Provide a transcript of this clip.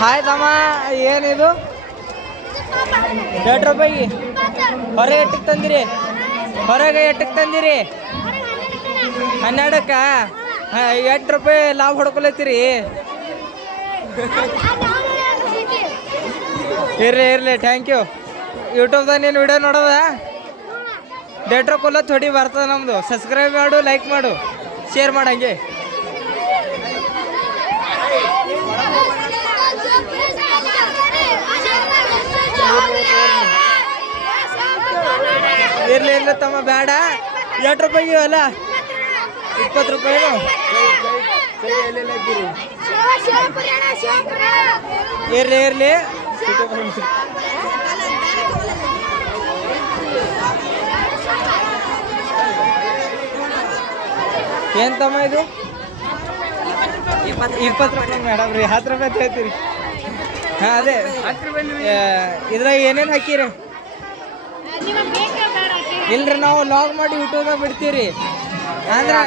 Hi ತಮ್ಮ, ಏನಿದು 2 ರೂಪಾಯಿ ಹೊರಗೆ ಎಟ್ಟಕ್ಕೆ ತಂದಿರಿ? ಹೊರಗೆ ಎಟ್ಟಕ್ಕೆ ತಂದಿರಿ? 12ಕ್ಕ. 8 ರೂಪಾಯಿ ಲಾಭ ಹೊಡ್ಕೊಳತ್ತೀರಿ. ಇರ್ಲಿ ಥ್ಯಾಂಕ್ ಯು. ಯೂಟ್ಯೂಬ್ದಾಗ ನೀನು ವಿಡಿಯೋ ನೋಡೋದ? 1.5 ರೂಪಾಯಿ ಥೋಡಿ ಬರ್ತದೆ ನಮ್ಮದು. ಸಬ್ಸ್ಕ್ರೈಬ್ ಮಾಡು, ಲೈಕ್ ಮಾಡು, ಶೇರ್ ಮಾಡಂಗೆ. ಇರ್ಲಿ ತಮ್ಮ, ಬೇಡ. 8 ರೂಪಾಯಿ ಅಲ್ಲ, 20 ರೂಪಾಯಿನು. ಇರ್ಲಿ ಏನ್ ತಮ್ಮ ಇದು? 20 ರೂಪಾಯಿ ಮೇಡಮ್ ರೀ, 10 ರೂಪಾಯಿ ಹೇಳ್ತೀರಿ. ಹಾಂ, ಅದೇ ಇದ್ರಾಗ ಏನೇನು ಹಾಕಿರಿ? ಇಲ್ರಿ, ನಾವು ಲಾಗ್ ಮಾಡಿ ಯೂಟ್ಯೂಬ್ದಾಗ ಬಿಡ್ತೀರಿ. ಅಂದ್ರೆ